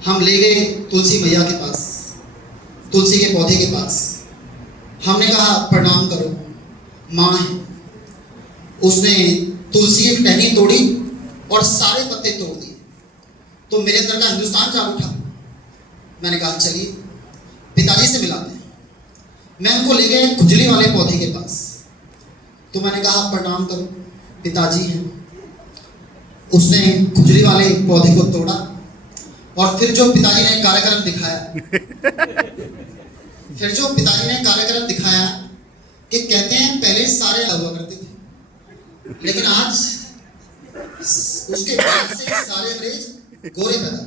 हम ले गए तुलसी मैया के पास, तुलसी के पौधे के पास। हमने कहा प्रणाम करो, माँ है। उसने तुलसी की टहनी तोड़ी और सारे पत्ते तोड़ दिए। तो मेरे अंदर का हिंदुस्तान जाग उठा। मैंने कहा चलिए पिताजी से मिलाते हैं। मैं उनको ले गए खुजली वाले पौधे के पास। तो मैंने कहा प्रणाम करो, पिताजी हैं। उसने खुजली वाले पौधे को तोड़ा और फिर जो पिताजी ने कार्यक्रम दिखाया कि कहते हैं पहले सारे हुआ करते थे, लेकिन आज उसके बाद से सारे अंग्रेज गोरे पैदा।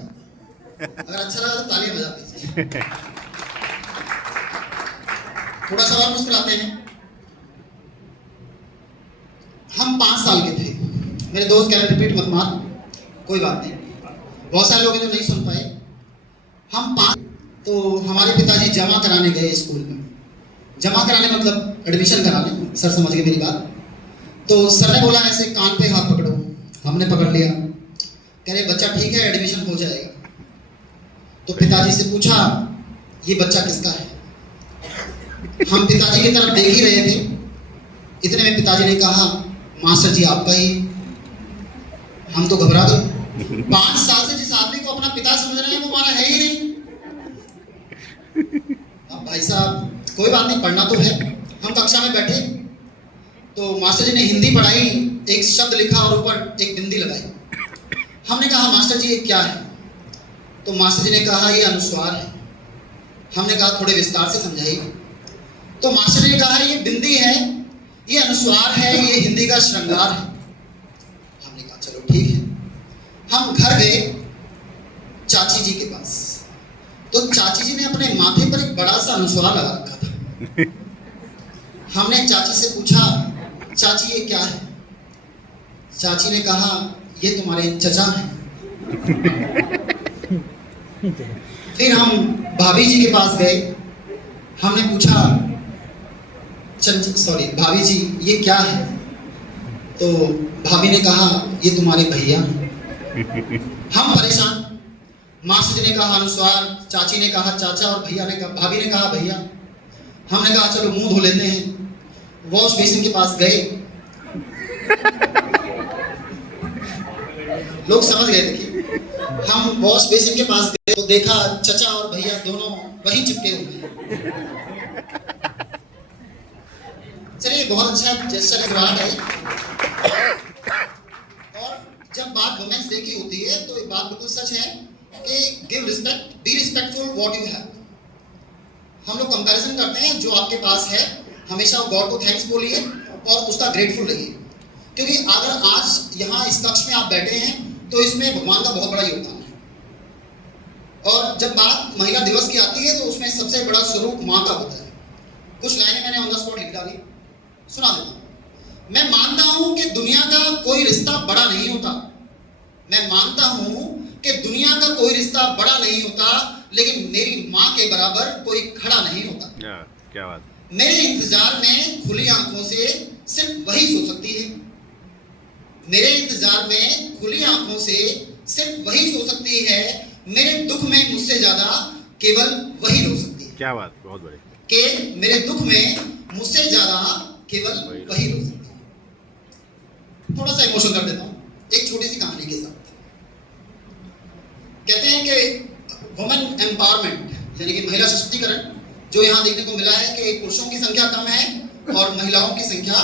अगर अच्छा लगा तो तालियां बजा दीजिए। थोड़ा सा और मुस्कुराते हैं। हम 5 साल के थे। मेरे दोस्त कह रहे रिपीट मत मार, कोई बात नहीं, बहुत सारे लोग हैं जो नहीं सुन पाए। हम 5, तो हमारे पिताजी जमा कराने गए स्कूल में। जमा कराने मतलब एडमिशन कराने, सर समझ गए मेरी बात। तो सर ने बोला ऐसे कान पे हाथ पकड़ो। हमने पकड़ लिया। कह रहे बच्चा ठीक है, एडमिशन हो जाएगा। तो पिताजी से पूछा ये बच्चा किसका है। हम पिताजी की तरफ देख ही रहे थे, इतने में पिताजी ने कहा मास्टर जी आपका ही। हम तो घबरा गए। 5 साल से जिस आदमी को अपना पिता समझ रहे हैं वो हमारा है ही नहीं। अब भाई साहब कोई बात नहीं, पढ़ना तो है। हम कक्षा में बैठे तो मास्टर जी ने हिंदी पढ़ाई, एक शब्द लिखा और ऊपर एक बिंदी लगाई। हमने कहा मास्टर जी ये क्या है। तो मास्टर जी ने कहा ये अनुस्वार है। हमने कहा थोड़े विस्तार से समझाइए। तो मास्टर जी ने कहा ये बिंदी है, ये अनुस्वार है, ये हिंदी का श्रृंगार है। हमने कहा चलो ठीक है। हम घर गए चाची जी के पास। तो चाची जी ने अपने माथे पर एक बड़ा सा अनुस्वार लगा रखा था। हमने चाची से पूछा चाची ये क्या है। चाची ने कहा ये तुम्हारे चचा हैं। फिर हम भाभी जी के पास गए। हमने पूछा भाभी जी ये क्या है। तो भाभी ने कहा ये तुम्हारे भैया हैं। हम परेशान। मास्टर जी ने कहा अनुस्वार, चाची ने कहा चाचा और भाभी ने कहा भैया। हमने कहा चलो मुंह धो लेते हैं। वॉश बेसिन के पास गए। लोग समझ गए। देखिए हम वॉश बेसिन के पास गए तो देखा चचा और भैया दोनों वहीं चिपके हुए हैं। चलिए बहुत अच्छा जेस्चर है। और जब बात वुमेन्स डे की होती है तो एक बात बिल्कुल सच है कि give respect, be respectful what you have. हम लोग कंपैरिजन करते हैं, जो आपके पास है हमेशा गॉड को थैंक्स बोलिए और उसका ग्रेटफुल रहिए। क्योंकि अगर आज यहाँ इस कक्ष में आप बैठे हैं तो इसमें भगवान का बहुत बड़ा योगदान है। और जब बात महिला दिवस की आती है तो उसमें सबसे बड़ा स्वरूप माँ का होता है। कुछ लाइनें मैंने ऑन द स्पॉट लिख डाली, सुना देता हूं। मैं मानता हूं कि दुनिया का कोई रिश्ता बड़ा नहीं होता। मैं मानता हूं कि दुनिया का कोई रिश्ता बड़ा नहीं होता, लेकिन मेरी माँ के बराबर कोई खड़ा नहीं होता। क्या बात। मेरे इंतजार में खुली आंखों से सिर्फ वही सो सकती है। मेरे इंतजार में खुली आंखों से सिर्फ वही सो सकती है। मेरे दुख में मुझसे ज्यादा केवल वही रो सकती है। क्या बात, बहुत बड़ी। कि मेरे दुख में मुझसे ज्यादा केवल वही रो सकती है। थोड़ा सा इमोशन कर देता हूं एक छोटी सी कहानी के साथ। कहते हैं कि वुमेन एम्पावरमेंट यानी कि महिला सशक्तिकरण जो यहाँ देखने को मिला है कि पुरुषों की संख्या कम है और महिलाओं की संख्या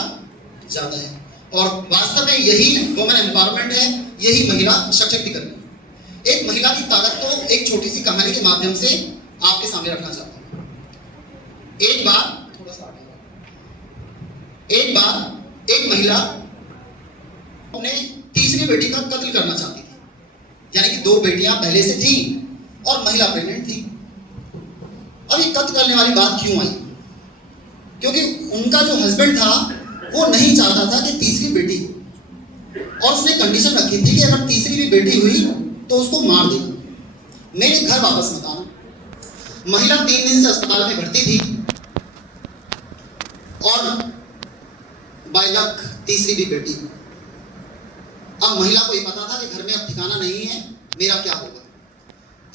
ज्यादा है। और वास्तव में यही वुमेन एम्पावरमेंट है, यही महिला सशक्तिकरण है। एक महिला की ताकत को एक छोटी सी कहानी के माध्यम से आपके सामने रखना चाहता हूं। एक बार एक महिला अपने तीसरी बेटी का कत्ल करना चाहती थी। यानी कि 2 बेटियां पहले से थी और महिला प्रेग्नेंट थी। अब ये कत्ल करने वाली बात क्यों आई? क्योंकि उनका जो हस्बैंड था वो नहीं चाहता था कि तीसरी बेटी हो, और उसने कंडीशन रखी थी कि अगर तीसरी भी बेटी हुई तो उसको मार देना, मेरे घर वापस मत आना। महिला 3 दिन से अस्पताल में भर्ती थी और बाय लक तीसरी भी बेटी। अब महिला को ये पता था कि घर में अब ठिकाना नहीं है, मेरा क्या होगा।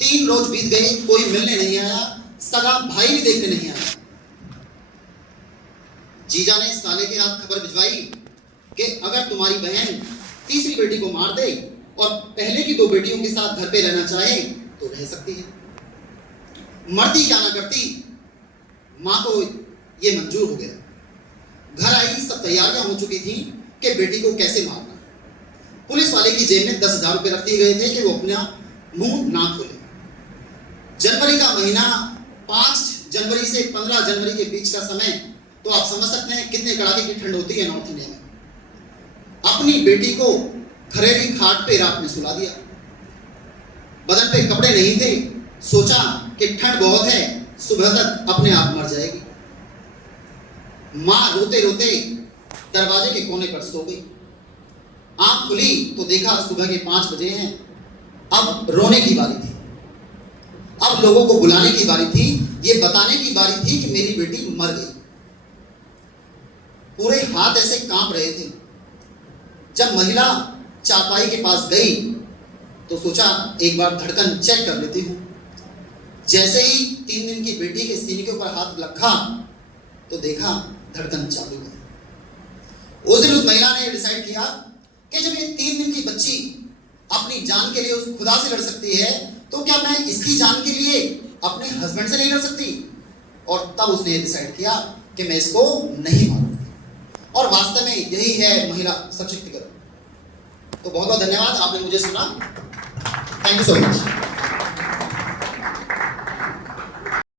3 रोज बीत गए, कोई मिलने नहीं आया, सगा भाई भी देखने नहीं आया। जीजा ने साले के हाथ खबर भिजवाई कि अगर तुम्हारी बहन तीसरी बेटी को मार दे और पहले की 2 बेटियों के साथ घर पे रहना चाहे तो रह सकती है, मरती क्या ना करती। मां को ये मंजूर हो गया। घर आई, सब तैयारियां हो चुकी थी कि बेटी को कैसे मारना। पुलिस वाले की जेब में 10,000 रुपए रख दिए गए थे कि वो अपना मुंह ना खोले। जनवरी का महीना, 5 जनवरी से 15 जनवरी के बीच का समय, तो आप समझ सकते हैं कितने कड़ाके की ठंड होती है नॉर्थ इंडिया में। अपनी बेटी को खरेड़ी खाट पे रात में सुला दिया। बदन पे कपड़े नहीं थे, सोचा कि ठंड बहुत है, सुबह तक अपने आप मर जाएगी। मां रोते रोते दरवाजे के कोने पर सो गई। आंख खुली तो देखा सुबह के 5 बजे हैं। अब रोने की बारी थी, अब लोगों को बुलाने की बारी थी, ये बताने की बारी थी कि मेरी बेटी मर गई। पूरे हाथ ऐसे कांप रहे थे। जब महिला चारपाई के पास गई तो सोचा एक बार धड़कन चेक कर लेती हूं। जैसे ही 3 दिन की बेटी के सीने के ऊपर हाथ रखा तो देखा धड़कन चालू है। उस दिन उस महिला ने डिसाइड किया कि जब ये 3 दिन की बच्ची अपनी जान के लिए उस खुदा से लड़ सकती है तो क्या मैं इसकी जान के लिए अपने हस्बैंड से नहीं लड़ सकती। और तब उसने डिसाइड किया कि मैं इसको नहीं मारूंगी। और वास्तव में यही है महिला सशक्तिकरण। तो बहुत बहुत धन्यवाद, आपने मुझे सुना। Thank you so much.